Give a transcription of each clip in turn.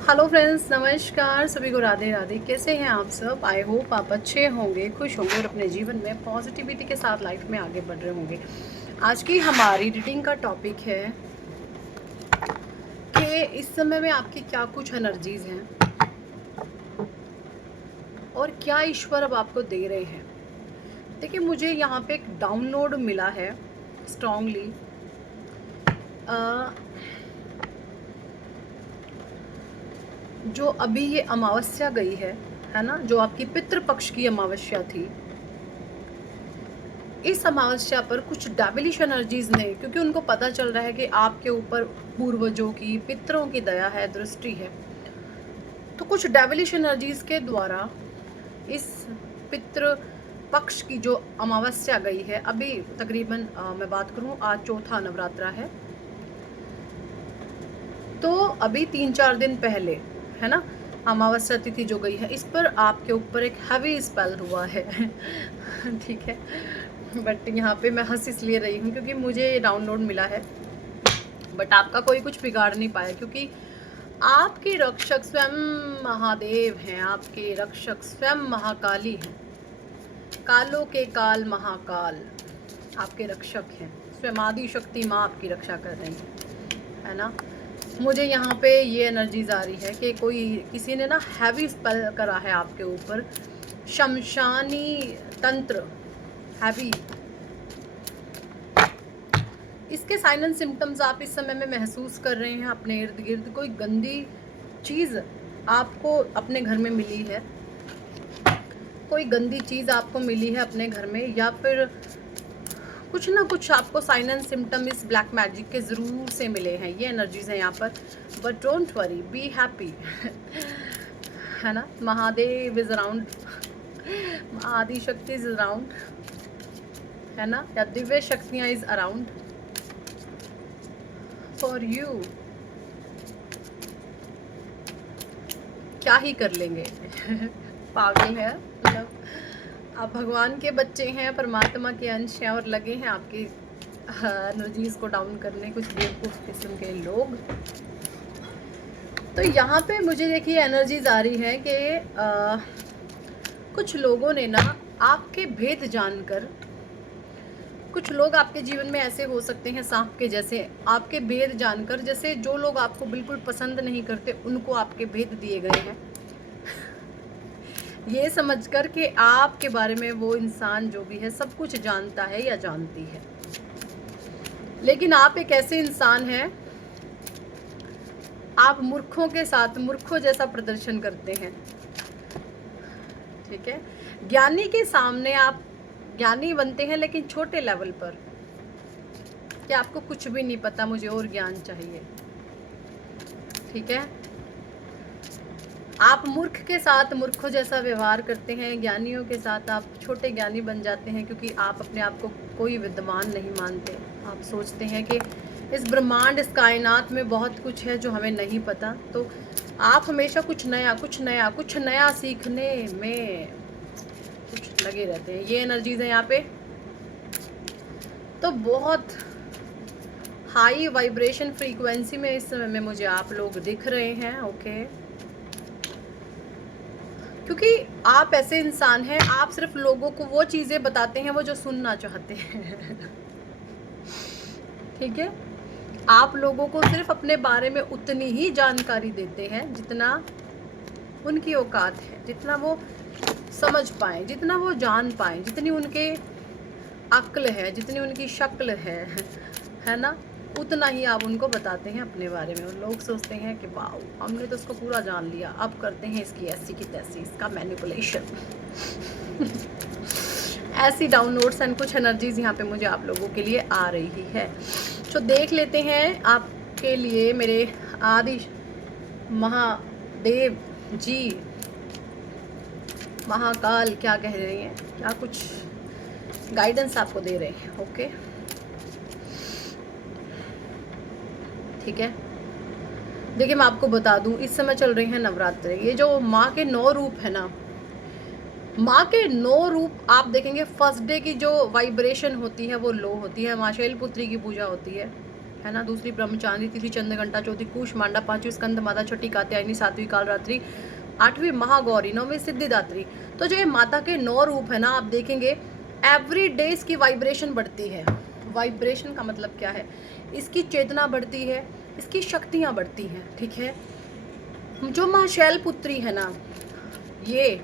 Hello friends, नमस्कार। सभी को राधे राधे। कैसे हैं आप सब? आई होप आप अच्छे होंगे, खुश होंगे और अपने जीवन में पॉजिटिविटी के साथ लाइफ में आगे बढ़ रहे होंगे। आज की हमारी रीडिंग का टॉपिक है कि इस समय में आपकी क्या कुछ एनर्जीज हैं और क्या ईश्वर अब आपको दे रहे हैं। देखिए, मुझे यहाँ पे एक डाउनलोड मिला है स्ट्रांगली। जो अभी ये अमावस्या गई है ना, जो आपकी पितृपक्ष की अमावस्या थी, इस अमावस्या पर कुछ डेविलिश एनर्जीज ने, क्योंकि उनको पता चल रहा है कि आपके ऊपर पूर्वजों की, पितरों की दया है, दृष्टि है, तो कुछ डेविलिश एनर्जीज के द्वारा इस पितृ पक्ष की जो अमावस्या गई है, अभी तकरीबन मैं बात करूं, आज चौथा नवरात्रा है, तो अभी 3-4 दिन पहले, है ना, अमावस्या तिथि जो गई है, इस पर आपके ऊपर एक हैवी स्पेल हुआ है। ठीक है, बट यहाँ पे मैं हंस इसलिए रही हूँ क्योंकि मुझे डाउनलोड मिला है, बट आपका कोई कुछ बिगाड़ नहीं पाया, क्योंकि आपके रक्षक स्वयं महादेव हैं, आपके रक्षक स्वयं महाकाली हैं, कालों के काल महाकाल आपके रक्षक हैं, स्वयं आदि शक्ति माँ आपकी रक्षा कर रही है ना। मुझे यहाँ पे ये एनर्जीज आ रही है कि कोई किसी ने ना हैवी स्पेल करा है आपके ऊपर, शमशानी तंत्र हैवी। इसके साइन एंड सिम्टम्स आप इस समय में महसूस कर रहे हैं अपने इर्द गिर्द। कोई गंदी चीज़ आपको अपने घर में मिली है, कोई गंदी चीज़ आपको मिली है अपने घर में, या फिर कुछ ना कुछ आपको साइन एंड सिम्टम इस ब्लैक मैजिक के ज़रूर से मिले हैं। ये एनर्जीज हैं यहाँ पर, but don't worry, be happy. है ना, महादेव इज अराउंड, आदि शक्ति इज अराउंड, है ना, या दिव्य शक्तियाँ इज अराउंड फॉर यू। क्या ही कर लेंगे। पागल है, मतलब आप भगवान के बच्चे हैं, परमात्मा के अंश हैं, और लगे हैं आपकी एनर्जीज को डाउन करने कुछ बेवकूफ़ किस्म के लोग। तो यहाँ पे मुझे देखिए एनर्जीज आ रही है कि कुछ लोगों ने ना आपके भेद जानकर, कुछ लोग आपके जीवन में ऐसे हो सकते हैं सांप के जैसे, आपके भेद जानकर, जैसे जो लोग आपको बिल्कुल पसंद नहीं करते उनको आपके भेद दिए गए हैं, ये समझकर कि आपके बारे में वो इंसान जो भी है सब कुछ जानता है या जानती है। लेकिन आप एक ऐसे इंसान हैं, आप मूर्खों के साथ मूर्खों जैसा प्रदर्शन करते हैं। ठीक है, ज्ञानी के सामने आप ज्ञानी बनते हैं, लेकिन छोटे लेवल पर, कि आपको कुछ भी नहीं पता, मुझे और ज्ञान चाहिए। ठीक है, आप मूर्ख के साथ मूर्खों जैसा व्यवहार करते हैं, ज्ञानियों के साथ आप छोटे ज्ञानी बन जाते हैं, क्योंकि आप अपने आप को कोई विद्वान नहीं मानते। आप सोचते हैं कि इस ब्रह्मांड, इस कायनात में बहुत कुछ है जो हमें नहीं पता, तो आप हमेशा कुछ नया कुछ नया कुछ नया सीखने में कुछ लगे रहते हैं। ये एनर्जीज है यहाँ पे, तो बहुत हाई वाइब्रेशन फ्रीक्वेंसी में इस समय में मुझे आप लोग दिख रहे हैं। ओके, क्योंकि आप ऐसे इंसान हैं, आप सिर्फ लोगों को वो चीज़ें बताते हैं वो जो सुनना चाहते हैं। ठीक है, आप लोगों को सिर्फ अपने बारे में उतनी ही जानकारी देते हैं जितना उनकी औकात है, जितना वो समझ पाएँ, जितना वो जान पाएँ, जितनी उनके अक्ल है, जितनी उनकी शक्ल है ना, उतना ही आप उनको बताते हैं अपने बारे में। और लोग सोचते हैं कि वाह, हमने तो उसको पूरा जान लिया, अब करते हैं इसकी ऐसी की तैसी, इसका मैनिपुलेशन। ऐसी डाउनलोड्स एंड कुछ एनर्जीज यहाँ पे मुझे आप लोगों के लिए आ रही है। तो देख लेते हैं आपके लिए मेरे आदि महादेव जी, महाकाल क्या कह रहे हैं, क्या कुछ गाइडेंस आपको दे रहे हैं। ओके, ठीक है, देखिए मैं आपको बता दूं, इस समय चल रहे हैं नवरात्रे। ये जो माँ के 9 रूप है ना, माँ के 9 रूप आप देखेंगे, फर्स्ट डे की जो वाइब्रेशन होती है वो लो होती है, माँ शैलपुत्री की पूजा होती है, है ना। दूसरी ब्रह्मचारिणी, तीसरी चंद्रघंटा, चौथी कूष्मांडा, पांचवी स्कंद माता, छठी कात्यायनी, सातवीं कालरात्रि, आठवीं महागौरी, नौवीं सिद्धिदात्री। तो जो ये माता के 9 रूप है ना, आप देखेंगे एवरी डे इसकी वाइब्रेशन बढ़ती है। वाइब्रेशन का मतलब क्या है, इसकी चेतना बढ़ती है, इसकी शक्तियाँ बढ़ती हैं, ठीक है। जो माँ शैलपुत्री है ना, ये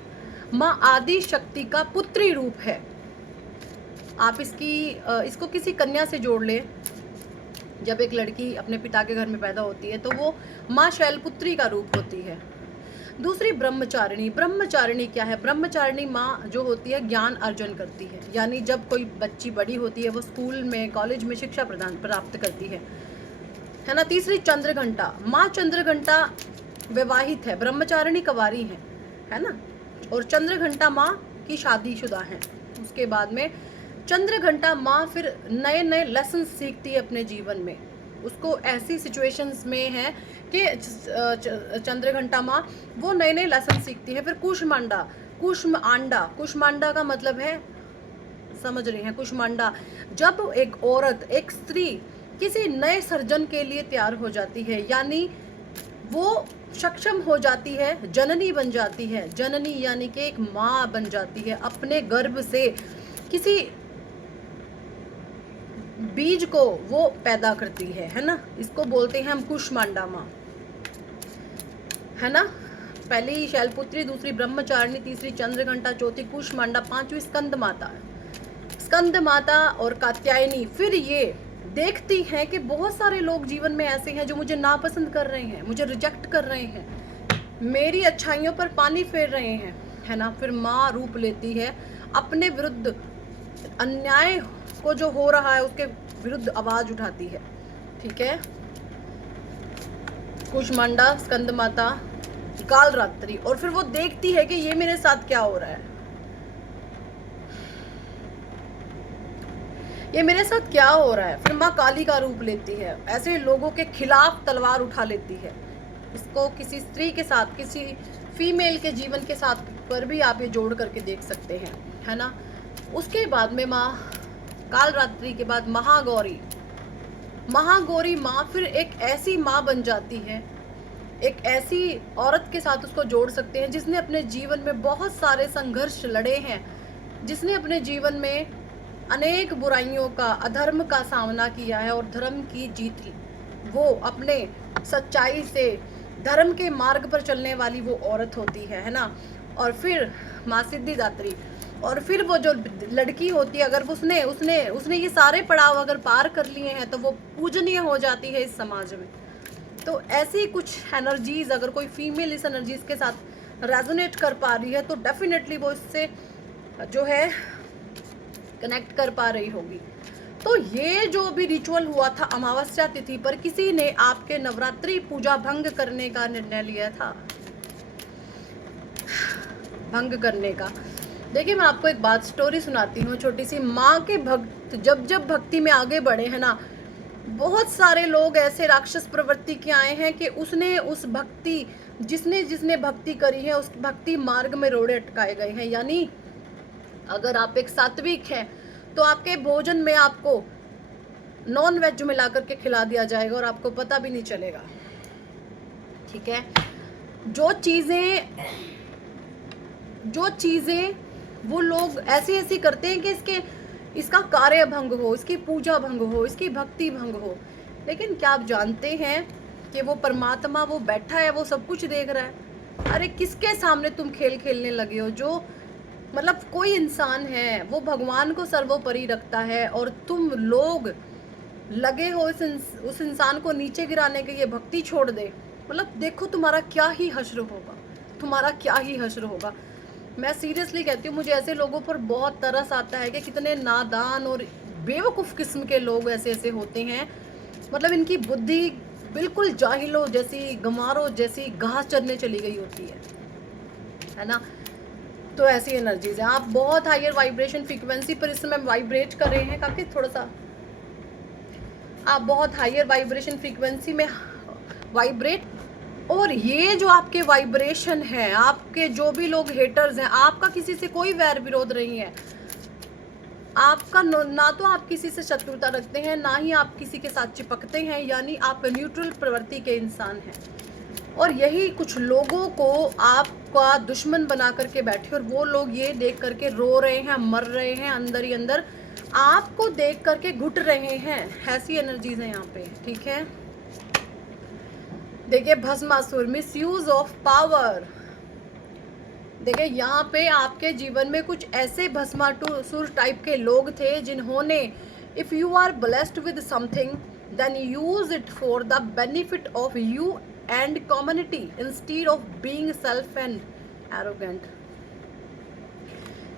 माँ आदि शक्ति का पुत्री रूप है। आप इसको किसी कन्या से जोड़ ले। जब एक लड़की अपने पिता के घर में पैदा होती है तो वो माँ शैलपुत्री का रूप होती है। दूसरी ब्रह्मचारिणी। ब्रह्मचारिणी क्या है, ब्रह्मचारिणी माँ जो होती है ज्ञान अर्जन करती है, यानी जब कोई बच्ची बड़ी होती है वो स्कूल में कॉलेज में शिक्षा प्राप्त करती है ना। तीसरी चंद्रघंटा। माँ चंद्रघंटा विवाहित है, ब्रह्मचारिणी कुंवारी है ना। और चंद्रघंटा माँ की शादीशुदा है। उसके बाद में चंद्रघंटा माँ फिर नए नए लेसन सीखती है अपने जीवन में। उसको ऐसी सिचुएशंस में है कि चंद्रघंटा माँ वो नए नए लेसन सीखती है। फिर कूष्मांडा। कूष्मांडा का मतलब है, समझ रही हैं, कूष्मांडा जब एक औरत, एक स्त्री किसी नए सर्जन के लिए तैयार हो जाती है, यानी वो सक्षम हो जाती है, जननी बन जाती है। जननी यानी कि एक माँ बन जाती है, अपने गर्भ से किसी बीज को वो पैदा करती है ना। इसको बोलते हैं हम कूष्मांडा माँ, है ना। पहली शैलपुत्री, दूसरी ब्रह्मचारिणी, तीसरी चंद्रघंटा, चौथी कूष्मांडा, पांचवी स्कंद माता। स्कंद माता और कात्यायनी फिर ये देखती हैं कि बहुत सारे लोग जीवन में ऐसे हैं जो मुझे नापसंद कर रहे हैं, मुझे रिजेक्ट कर रहे हैं, मेरी अच्छाइयों पर पानी फेर रहे हैं, है ना। फिर माँ रूप लेती है, अपने विरुद्ध अन्याय को जो हो रहा है उसके विरुद्ध आवाज उठाती है, ठीक है। कूष्मांडा, स्कंद माता, कालरात्रि। और फिर वो देखती है कि ये मेरे साथ क्या हो रहा है, ये मेरे साथ क्या हो रहा है। फिर माँ काली का रूप लेती है, ऐसे लोगों के खिलाफ तलवार उठा लेती है। इसको किसी स्त्री के साथ, किसी फीमेल के जीवन के साथ पर भी आप ये जोड़ करके देख सकते हैं, है ना। उसके बाद में माँ कालरात्रि के बाद महागौरी। महागौरी माँ फिर एक ऐसी माँ बन जाती है, एक ऐसी औरत के साथ उसको जोड़ सकते हैं जिसने अपने जीवन में बहुत सारे संघर्ष लड़े हैं, जिसने अपने जीवन में अनेक बुराइयों का, अधर्म का सामना किया है और धर्म की जीत की। वो अपने सच्चाई से धर्म के मार्ग पर चलने वाली वो औरत होती है ना। और फिर माँ सिद्धिदात्री। और फिर वो जो लड़की होती है, अगर उसने ये सारे पड़ाव अगर पार कर लिए हैं तो वो पूजनीय हो जाती है इस समाज में। तो ऐसी कुछ एनर्जीज अगर कोई फीमेल इस एनर्जीज के साथ रेजोनेट कर पा रही है तो डेफिनेटली वो इससे जो है कनेक्ट कर पा रही होगी। तो ये जो भी रिचुअल हुआ था अमावस्या तिथि पर, किसी ने आपके नवरात्रि पूजा भंग करने का निर्णय लिया था, भंग करने का। देखिए मैं आपको एक बात स्टोरी सुनाती हूँ छोटी सी। माँ के भक्त जब भक्ति में आगे बढ़े हैं ना, बहुत सारे लोग ऐसे राक्षस प्रवृत्ति के आए हैं कि उसने उस भक्ति, जिसने भक्ति करी है उस भक्ति मार्ग में रोड़े अटकाए गए हैं। यानी अगर आप एक सात्विक हैं तो आपके भोजन में आपको नॉन वेज मिला करके खिला दिया जाएगा और आपको पता भी नहीं चलेगा, ठीक है। जो चीजें वो लोग ऐसी करते हैं कि इसका कार्य भंग हो, इसकी पूजा भंग हो, इसकी भक्ति भंग हो। लेकिन क्या आप जानते हैं कि वो परमात्मा वो बैठा है, वो सब कुछ देख रहा है। अरे किसके सामने तुम खेल खेलने लगे हो। जो मतलब कोई इंसान है वो भगवान को सर्वोपरि रखता है और तुम लोग लगे हो उस इंसान को नीचे गिराने के लिए भक्ति छोड़ दे। मतलब देखो तुम्हारा क्या ही हश्र होगा, तुम्हारा क्या ही हश्र होगा। मैं सीरियसली कहती हूँ, मुझे ऐसे लोगों पर बहुत तरस आता है कि कितने नादान और बेवकूफ़ किस्म के लोग ऐसे होते हैं। मतलब इनकी बुद्धि बिल्कुल जाहिलों जैसी, गंवारों जैसी घास चरने चली गई होती है ना। तो ऐसी एनर्जीज है। आप बहुत हायर वाइब्रेशन फ्रीक्वेंसी पर इस समय वाइब्रेट कर रहे हैं, काफ़ी थोड़ा सा आप बहुत हायर वाइब्रेशन फ्रीक्वेंसी में वाइब्रेट। और ये जो आपके वाइब्रेशन है, आपके जो भी लोग हेटर्स हैं, आपका किसी से कोई वैर विरोध नहीं है। आपका ना तो आप किसी से शत्रुता रखते हैं, ना ही आप किसी के साथ चिपकते हैं, यानी आप न्यूट्रल प्रवृत्ति के इंसान हैं। और यही कुछ लोगों को आपका दुश्मन बना करके बैठे, और वो लोग ये देख करके रो रहे हैं, मर रहे हैं अंदर ही अंदर, आपको देख करके घुट रहे हैं। ऐसी एनर्जीज है यहाँ पे, ठीक है। देखिए Bhasmasur, miss use of power. देखिए यहाँ पे आपके जीवन में कुछ ऐसे भस्मासुर टाइप के लोग थे जिन्होंने, if you are blessed with something then use it for the benefit of you and community instead of being self and arrogant.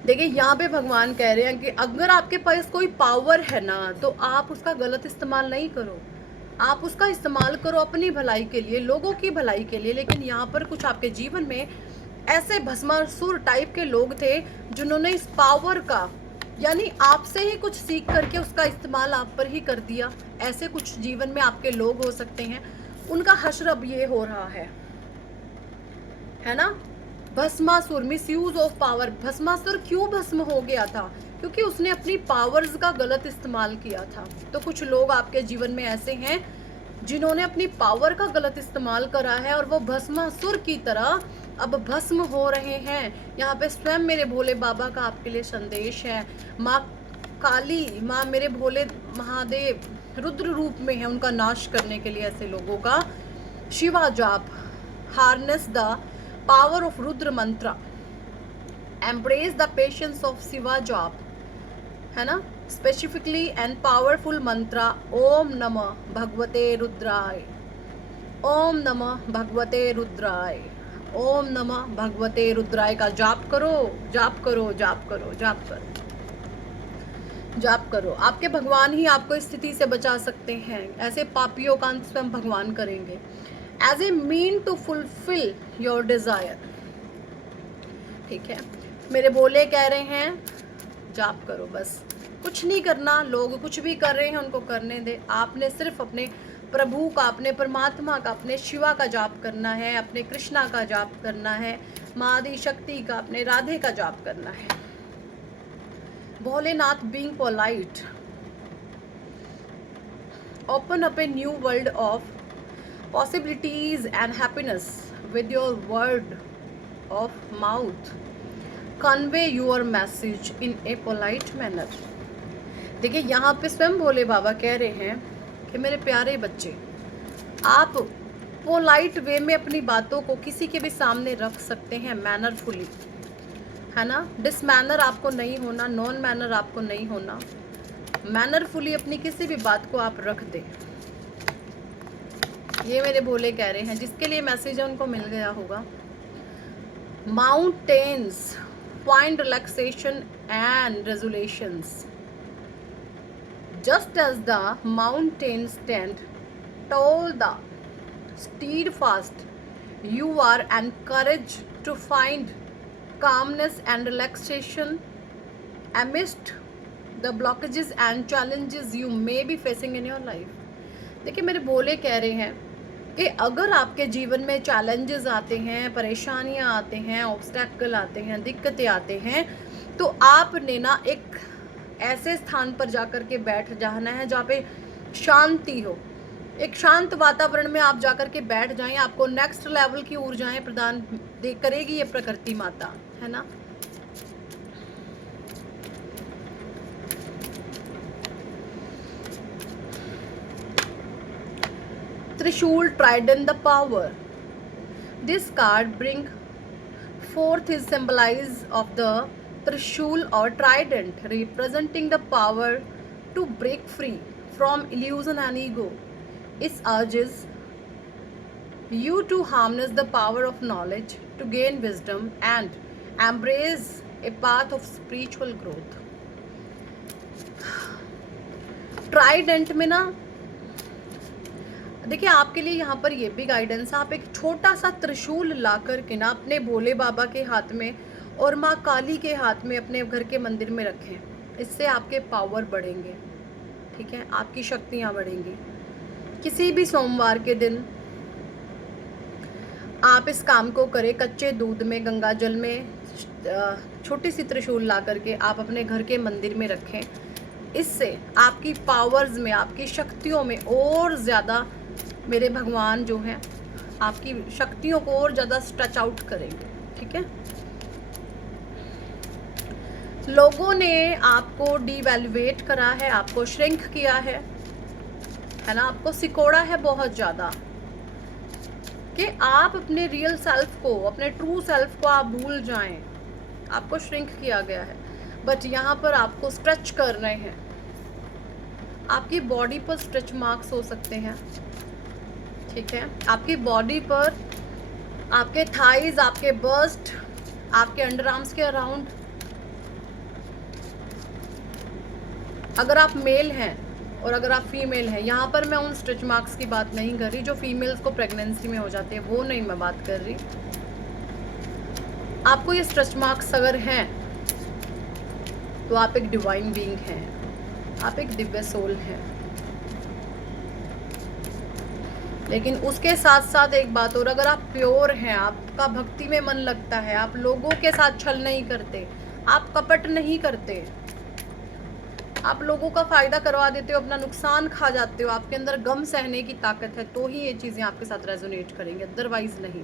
देखिए यहाँ पे भगवान कह रहे हैं कि अगर आपके पास कोई पावर है ना, तो आप उसका गलत इस्तेमाल नहीं करो, आप उसका इस्तेमाल करो अपनी भलाई के लिए, लोगों की भलाई के लिए। लेकिन यहाँ पर कुछ आपके जीवन में ऐसे भस्मासुर टाइप के लोग थे जिन्होंने इस पावर का, यानी आपसे ही कुछ सीख करके उसका इस्तेमाल आप पर ही कर दिया। ऐसे कुछ जीवन में आपके लोग हो सकते हैं, उनका हश्र अब ये हो रहा है ना। Bhasmasur, miss use of power. Bhasmasur क्यों भस्म हो गया था? क्योंकि उसने अपनी पावर्स का गलत इस्तेमाल किया था। तो कुछ लोग आपके जीवन में ऐसे हैं जिन्होंने अपनी पावर का गलत इस्तेमाल करा है, और वो भस्मासुर की तरह अब भस्म हो रहे हैं। यहाँ पे स्वयं मेरे भोले बाबा का आपके लिए संदेश है। माँ काली, माँ मेरे भोले महादेव रुद्र रूप में है, उनका नाश करने के लिए ऐसे लोगों का शिवा जाप, harness the power of Rudra mantra, embrace the patience of Shiva jaap, है ना, स्पेसिफिकली एंड पावरफुल मंत्र ओम नमः भगवते रुद्राय, ओम नमः भगवते रुद्राय, ओम नमः भगवते रुद्राय का जाप करो, जाप करो, जाप करो, जाप करो, जाप करो। आपके भगवान ही आपको इस स्थिति से बचा सकते हैं। ऐसे पापियों का अंत स्वयं भगवान करेंगे। As a mean to fulfil your desire, ठीक है। मेरे बोले कह रहे हैं जाप करो, बस कुछ नहीं करना। लोग कुछ भी कर रहे हैं उनको करने दे, आपने सिर्फ अपने प्रभु का, अपने परमात्मा का, अपने शिवा का जाप करना है, अपने कृष्णा का जाप करना है, माँ आदि शक्ति का, अपने राधे का जाप करना है। Bholenath being polite, open up a new world of possibilities and happiness with your word of mouth, convey your message in a polite manner। देखिए यहाँ पे स्वयं भोले बाबा कह रहे हैं कि मेरे प्यारे बच्चे, आप पोलाइट वे में अपनी बातों को किसी के भी सामने रख सकते हैं, मैनरफुली, है ना। डिसमैनर आपको नहीं होना, नॉन मैनर आपको नहीं होना, मैनरफुली अपनी किसी भी बात को आप रख दें। ये मेरे भोले कह रहे हैं, जिसके लिए मैसेज है उनको मिल गया होगा। Mountains find relaxation and resolutions, just as the mountain stand tall the steadfast, you are encouraged to find calmness and relaxation amidst the blockages and challenges you may be facing in your life। देखिए मेरे भोले कह रहे हैं कि अगर आपके जीवन में चैलेंजेस आते हैं, परेशानियां आते हैं, ऑब्स्टैकल आते हैं, दिक्कतें आते हैं, तो आपने ना एक ऐसे स्थान पर जाकर के बैठ जाना है जहाँ पे शांति हो। एक शांत वातावरण में आप जाकर के बैठ जाएं, आपको नेक्स्ट लेवल की ऊर्जाएं प्रदान करेगी ये प्रकृति माता, है ना। Trishul Trident, the power. This card bring forth is symbolize of the Trishul or trident, representing the power to break free from illusion and ego. It urges you to harness the power of knowledge to gain wisdom and embrace a path of spiritual growth. Trident में ना देखिए आपके लिए यहाँ पर ये भी guidance है, आप एक छोटा सा त्रिशूल ला कर के ना अपने भोले बाबा के हाथ में और माँ काली के हाथ में अपने घर के मंदिर में रखें। इससे आपके पावर बढ़ेंगे, ठीक है, आपकी शक्तियाँ बढ़ेंगी। किसी भी सोमवार के दिन आप इस काम को करें, कच्चे दूध में, गंगा जल में छोटी सी त्रिशूल ला करके आप अपने घर के मंदिर में रखें। इससे आपकी पावर्स में, आपकी शक्तियों में और ज़्यादा मेरे भगवान जो हैं आपकी शक्तियों को और ज़्यादा स्ट्रेच आउट करेंगे। ठीक है, लोगों ने आपको डिवैल्यूएट करा है, आपको श्रिंक किया है ना, आपको सिकोड़ा है बहुत ज़्यादा कि आप अपने रियल सेल्फ को, अपने ट्रू सेल्फ को आप भूल जाएं। आपको श्रिंक किया गया है, बट यहाँ पर आपको स्ट्रेच कर रहे हैं। आपकी बॉडी पर स्ट्रेच मार्क्स हो सकते हैं। ठीक है, आपकी बॉडी पर, आपके थाइज, आपके बस्ट, आपके अंडर आर्म्स के अराउंड, अगर आप मेल हैं और अगर आप फीमेल हैं, यहाँ पर मैं उन स्ट्रेच मार्क्स की बात नहीं कर रही जो फीमेल्स को प्रेगनेंसी में हो जाते हैं, वो नहीं मैं बात कर रही। आपको ये स्ट्रेच मार्क्स अगर हैं तो आप एक डिवाइन बीइंग हैं, आप एक दिव्य सोल हैं। लेकिन उसके साथ साथ एक बात और, अगर आप प्योर हैं, आपका भक्ति में मन लगता है, आप लोगों के साथ छल नहीं करते, आप कपट नहीं करते, आप लोगों का फायदा करवा देते हो, अपना नुकसान खा जाते हो, आपके अंदर गम सहने की ताकत है, तो ही ये चीजें आपके साथ रेजोनेट करेंगे, अदरवाइज नहीं।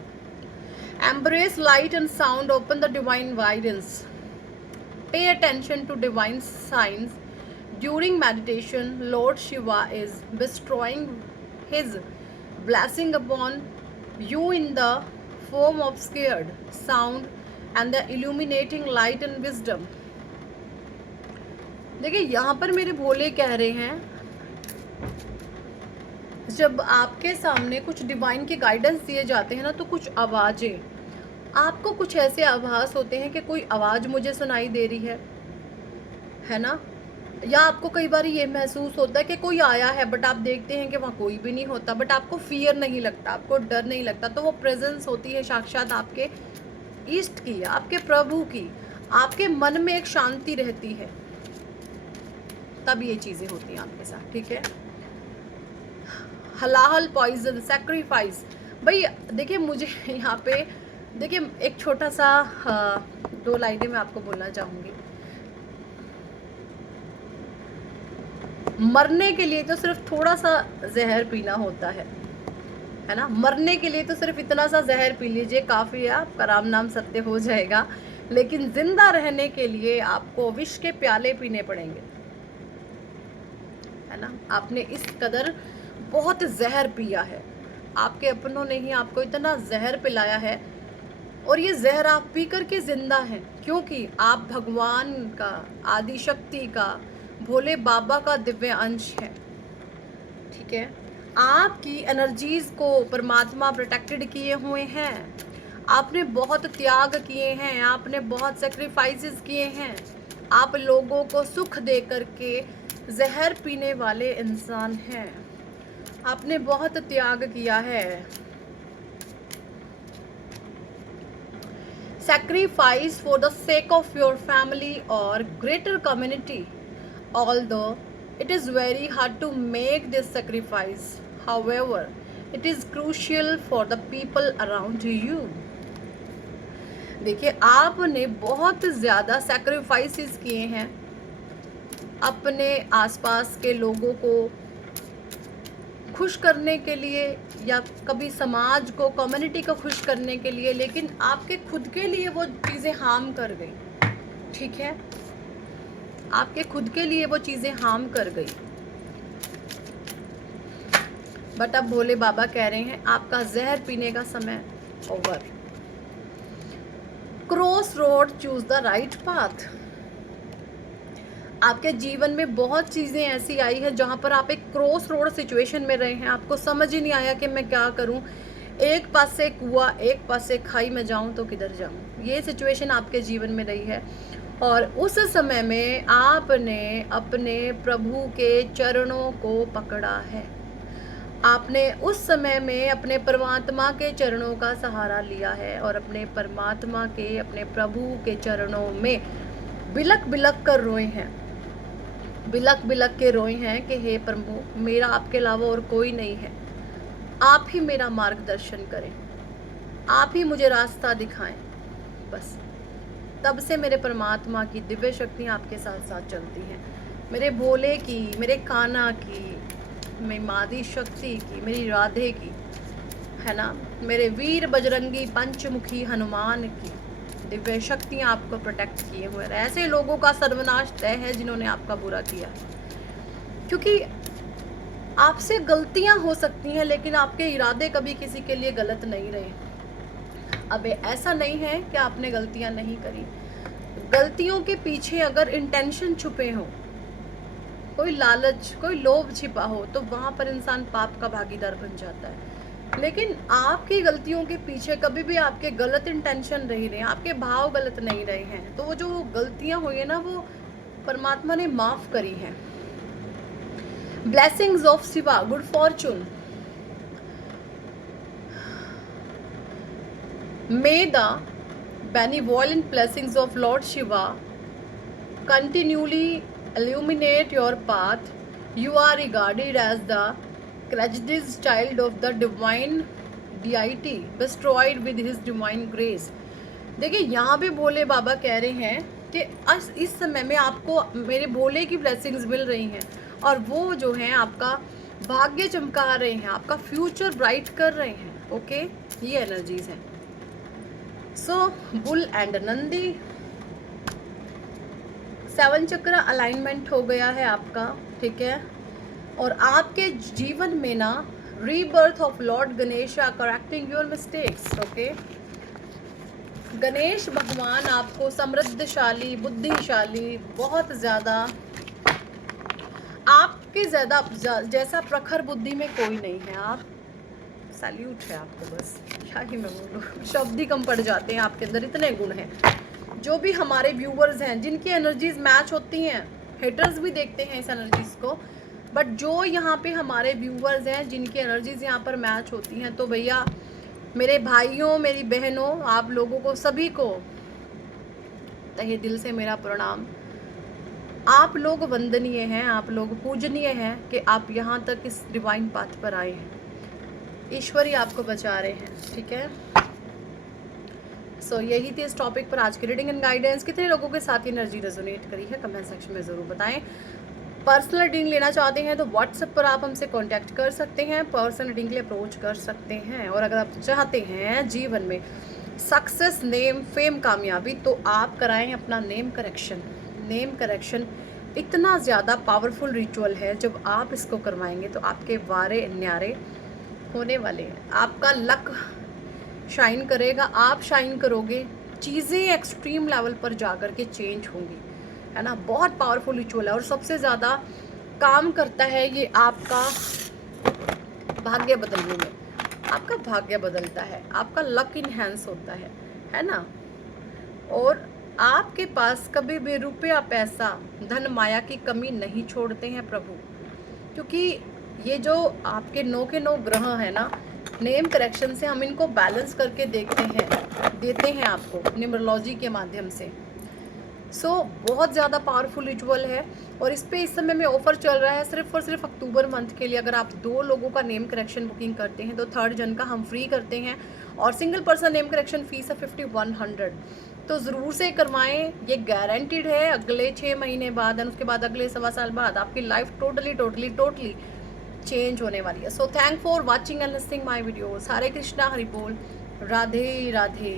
Embrace light and sound, open the divine guidance, pay attention to divine science during meditation. Lord Shiva is bestowing his blessing upon you in the form of scared sound and the illuminating light and wisdom। देखिए यहाँ पर मेरे भोले कह रहे हैं, जब आपके सामने कुछ डिवाइन के गाइडेंस दिए जाते हैं ना, तो कुछ आवाजें, आपको कुछ ऐसे आभास होते हैं कि कोई आवाज मुझे सुनाई दे रही है ना, या आपको कई बार ये महसूस होता है कि कोई आया है, बट आप देखते हैं कि वहाँ कोई भी नहीं होता, बट आपको फियर नहीं लगता, आपको डर नहीं लगता, तो वो प्रेजेंस होती है साक्षात आपके ईष्ट की, आपके प्रभु की। आपके मन में एक शांति रहती है, तब ये चीजें होती हैं आपके साथ। ठीक है, हलाहल, पॉइजन, सैक्रिफाइस। भाई देखिए, मुझे यहाँ पे देखिए एक छोटा सा 2 लाइनें मैं आपको बोलना चाहूंगी। मरने के लिए तो सिर्फ थोड़ा सा जहर पीना होता है ना, मरने के लिए तो सिर्फ इतना सा जहर पी लीजिए, काफी है, आपका राम नाम सत्य हो जाएगा। लेकिन जिंदा रहने के लिए आपको विष के प्याले पीने पड़ेंगे, है ना। आपने इस कदर बहुत जहर पिया है, आपके अपनों ने ही आपको इतना जहर पिलाया है, और ये जहर आप पी करके जिंदा हैं, क्योंकि आप भगवान का, आदि शक्ति का, भोले बाबा का दिव्य अंश है। ठीक है, आपकी एनर्जीज को परमात्मा प्रोटेक्टेड किए हुए हैं, आपने बहुत त्याग किए हैं, आपने बहुत सेक्रीफाइसेस किए हैं, आप लोगों को सुख दे करके जहर पीने वाले इंसान हैं, आपने बहुत त्याग किया है। Sacrifice for the sake of your family or greater community. Although it is very hard to make this sacrifice, however, it is crucial for the people around you. देखिए, आपने बहुत ज़्यादा sacrifices किए हैं अपने आसपास के लोगों को खुश करने के लिए, या कभी समाज को, कम्युनिटी को खुश करने के लिए, लेकिन आपके खुद के लिए वो चीज़ें हार्म कर गई। ठीक है, आपके खुद के लिए वो चीज़ें हार्म कर गई, बट अब भोले बाबा कह रहे हैं आपका जहर पीने का समय over. Cross road, choose the right path. आपके जीवन में बहुत चीज़ें ऐसी आई है जहाँ पर आप एक क्रॉस रोड सिचुएशन में रहे हैं, आपको समझ ही नहीं आया कि मैं क्या करूँ, एक पास से कुआं, एक पास से खाई में जाऊँ तो किधर जाऊँ। ये सिचुएशन आपके जीवन में रही है, और उस समय में आपने अपने प्रभु के चरणों को पकड़ा है, आपने उस समय में अपने परमात्मा के चरणों का सहारा लिया है, और अपने परमात्मा के, अपने प्रभु के चरणों में बिलक बिलक कर रोए हैं, बिलक बिलक के रोए हैं कि हे प्रभु, मेरा आपके अलावा और कोई नहीं है, आप ही मेरा मार्गदर्शन करें, आप ही मुझे रास्ता दिखाएं। बस तब से मेरे परमात्मा की दिव्य शक्ति आपके साथ साथ चलती हैं, मेरे भोले की, मेरे कान्हा की, मेरी मादी शक्ति की, मेरी राधे की, है ना, मेरे वीर बजरंगी पंचमुखी हनुमान की दिव्य शक्तियाँ आपको प्रोटेक्ट किए हुए। ऐसे लोगों का सर्वनाश तय है जिन्होंने आपका बुरा किया, क्योंकि आपसे गलतियां हो सकती हैं लेकिन आपके इरादे कभी किसी के लिए गलत नहीं रहे। अब ऐसा नहीं है कि आपने गलतियां नहीं करी, गलतियों के पीछे अगर इंटेंशन छुपे हो, कोई लालच, कोई लोभ छिपा हो, तो वहां पर इंसान पाप का भागीदार बन जाता है। लेकिन आपकी गलतियों के पीछे कभी भी आपके गलत इंटेंशन नहीं रहे, आपके भाव गलत नहीं रहे हैं, तो वो जो गलतियां हुई है ना, वो परमात्मा ने माफ करी हैं। Blessings of Shiva, good Fortune, may the benevolent blessings of Lord Shiva continually illuminate your path. You are regarded as the courageous child of the divine deity, bestowed with his divine grace. देखिए यहाँ पे भोले बाबा कह रहे हैं कि इस समय में आपको मेरे भोले की ब्लेसिंग्स मिल रही हैं और वो जो हैं आपका भाग्य चमका रहे हैं, आपका फ्यूचर ब्राइट कर रहे हैं। ओके, ये एनर्जीज हैं। सो बुल एंड नंदी, 7 चक्र अलाइनमेंट हो गया है आपका, ठीक है। और आपके जीवन में ना rebirth of Lord Ganesh correcting your mistakes. Okay, Ganesh भगवान आपको समृद्धशाली, बुद्धिशाली, बहुत ज़्यादा, आपके ज़्यादा जैसा प्रखर बुद्धि में कोई नहीं है। आप सैल्यूट है आपको, बस क्या ही मैं बोलूँ, शब्द ही कम पड़ जाते हैं, आपके अंदर इतने गुण हैं। जो भी हमारे व्यूअर्स हैं जिनकी एनर्जीज मैच होती हैं, हेटर्स भी देखते हैं इस एनर्जीज को, बट जो यहाँ पे हमारे व्यूअर्स हैं जिनकी एनर्जीज यहाँ पर मैच होती हैं, तो भैया मेरे भाइयों, मेरी बहनों, आप लोगों को सभी को तहे दिल से मेरा प्रणाम। आप लोग वंदनीय हैं, आप लोग पूजनीय हैं कि आप यहाँ तक इस डिवाइन पाथ पर आए हैं। ईश्वर ही आपको बचा रहे हैं, ठीक है। सो यही थी इस टॉपिक पर आज की रीडिंग एंड गाइडेंस। कितने लोगों के साथ एनर्जी रेजोनेट करी है कमेंट सेक्शन में ज़रूर बताएं। पर्सनल रीडिंग लेना चाहते हैं तो व्हाट्सएप पर आप हमसे कांटेक्ट कर सकते हैं, पर्सनल रीडिंग के लिए अप्रोच कर सकते हैं। और अगर आप चाहते हैं जीवन में सक्सेस, नेम, फेम, कामयाबी, तो आप कराएं अपना नेम करेक्शन। नेम करेक्शन इतना ज़्यादा पावरफुल रिचुअल है, जब आप इसको करवाएंगे तो आपके वारे न्यारे होने वाले हैं। आपका लक शाइन करेगा, आप शाइन करोगे, चीज़ें एक्सट्रीम लेवल पर जाकर के चेंज होंगी, है ना। बहुत पावरफुल रिचुअल है और सबसे ज़्यादा काम करता है ये आपका भाग्य बदलने में। आपका भाग्य बदलता है, आपका लक इनहेंस होता है ना। और आपके पास कभी भी रुपया, पैसा, धन, माया की कमी नहीं छोड़ते हैं प्रभु, क्योंकि ये जो आपके 9 के 9 ग्रह है ना, नेम करेक्शन से हम इनको बैलेंस करके देते हैं आपको न्यूमरोलॉजी के माध्यम से। सो बहुत ज़्यादा पावरफुल रिचुअल है और इस पे इस समय में ऑफर चल रहा है सिर्फ और सिर्फ अक्टूबर मंथ के लिए। अगर आप 2 लोगों का नेम करेक्शन बुकिंग करते हैं तो 3rd जन का हम फ्री करते हैं और single person name correction fees है 5100। तो ज़रूर से करवाएं, ये गारंटीड है। अगले 6 महीने बाद और उसके बाद अगले 1.25 साल बाद आपकी लाइफ टोटली चेंज होने वाली है। So thank for watching and listening my videos. Hare Krishna, Hari बोल, राधे राधे।